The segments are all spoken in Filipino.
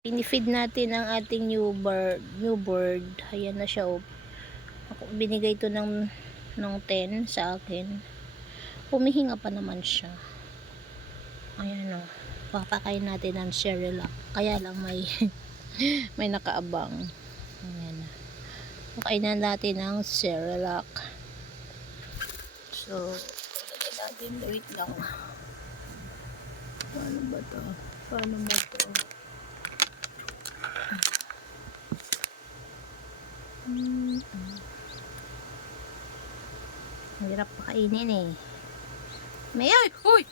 Pinifeed natin ang ating new bird. Ayan na siya, oh. Ako, binigay to ng 10 sa akin. Humihinga pa naman siya. Ayan, oh. Papakain natin ng Cerelac. Kaya lang may may nakaabang. Ayan. Pakainin natin ng Cerelac. So, lagyan natin. Wait lang. Paano ba to? Paano ba to? Hirap pakainin eh. May ay! Uy!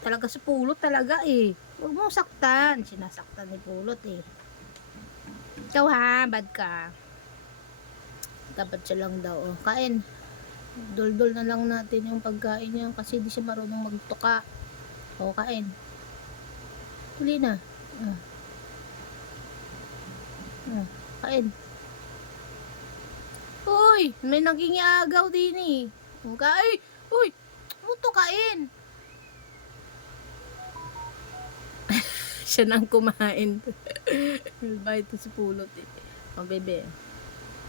Talaga sa pulot talaga eh. Huwag mong saktan. Sinasaktan ni pulot eh. Ikaw ha, bad ka. Dapat siya lang daw. Oh. Kain. Dol-dol na lang natin yung pagkain niya kasi di siya marunong magtuka. O, kain. Huli na. Kain. Uy! May naging agaw din eh. Kain. Uy! Muto kain. Siya nang kumain. Ba ito si pulot eh. O, bebe.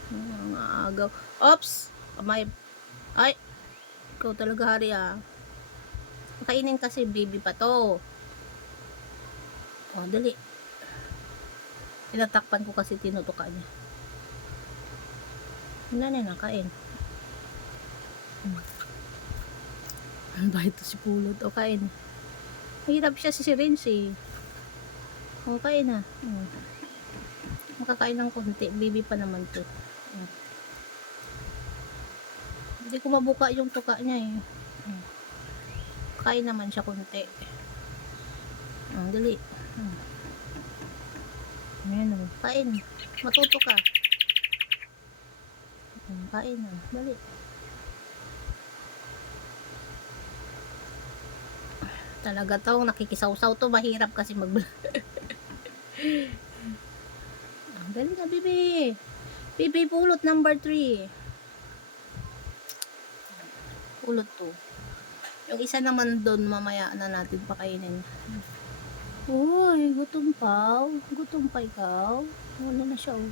Ang agaw. Oops! Kamay. Ay! Ikaw talaga hari ah. Kainin kasi baby pa to. O, dali. Tinatakpan ko kasi tinutuka niya. Wala na nakain. Ba ito si pulot? O, kain. Mahirap siya si Syringe eh. O, kain na. Makakain ng konti. Baby pa naman to. Hindi ko mabuka yung tuka niya eh. Kain naman siya konti. Dali. Ayan o. Kain. Matuto ka. Kain na. Dali. Talaga to. Nakikisaw-saw to. Mahirap kasi dali na, bibi. Bibi, pulot number 3. Pulot 2. Yung isa naman doon, mamaya na natin pakainin. Uy, gutom pa. Gutom pa ikaw. Ano na siya, oh.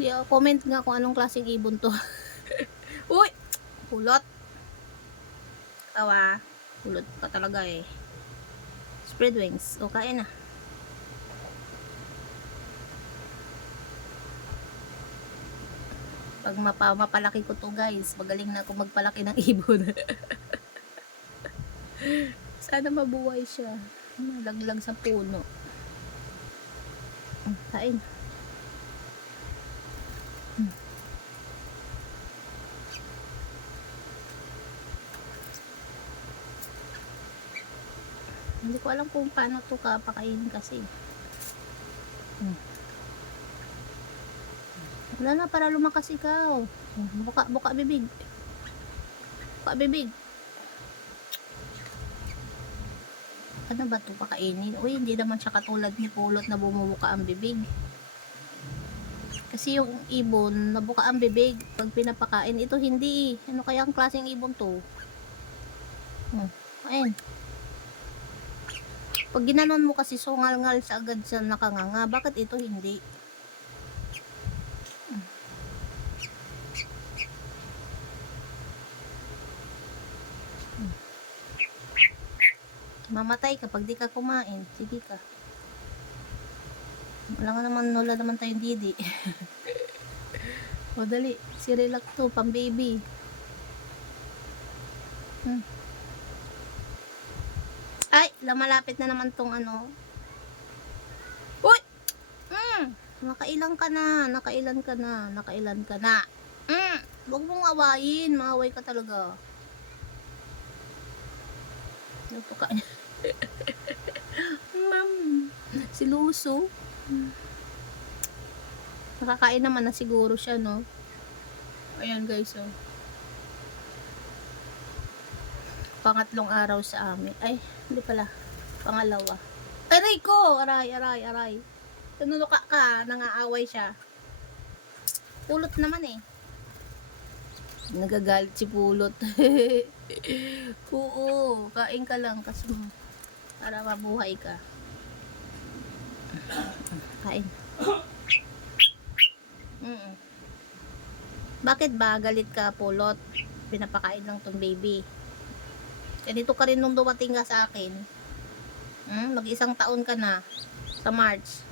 Yeah, comment nga kung anong klaseng ibon to. Uy! Pulot. Tawa. Pulot ka talaga eh. Spread wings. O, kain na. Pag mapalaki ko to guys, magaling na ako magpalaki ng ibon. Sana mabuhay siya. Malaglag sa puno. Kain. Hindi ko alam kung paano to kapakainin kasi. Wala na, para lumakas ikaw. Buka bibig. Buka bibig. Ano ba ito pakainin? Uy, hindi naman siya katulad ni pulot na bumubuka ang bibig. Kasi yung ibon, nabuka ang bibig pag pinapakain. Ito hindi. Ano kaya ang klaseng ibon to? Ayun. Pag ginanon mo kasi sungal-ngal sa agad sa nakanganga. Bakit ito hindi? Mamatay kapag di ka kumain. Sige ka. Wala naman tayong didi. O dali, Cerelac to, pang baby. Ay, lumalapit na naman tong ano. Uy! Nakailan ka na. Huwag mong awayin. Maaway ka talaga. Luto ka niya. Ma'am, si Luso. Nakakain naman na siguro siya, no? Ayan guys, oh. Pangatlong araw sa amin. Ay, hindi pala. Pangalawa. Aray ko! Aray. Tununuka ka. Nangaaway siya. Pulot naman eh. Nagagalit si pulot. Oo, kain ka lang kasi para mabuhay ka. Kain. Bakit ba galit ka, Pulot? Pinapakain lang tong baby. Ganito ka rin nung dumating ka sa akin. Mag-isang taon ka na sa March.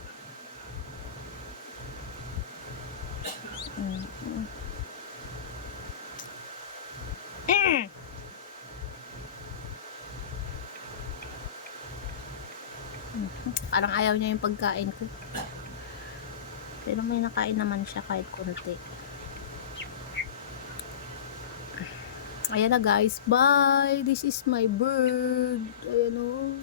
Parang ayaw niya yung pagkain ko. Pero may nakain naman siya kahit konti. Ayan na guys, bye! This is my bird. Ayan o.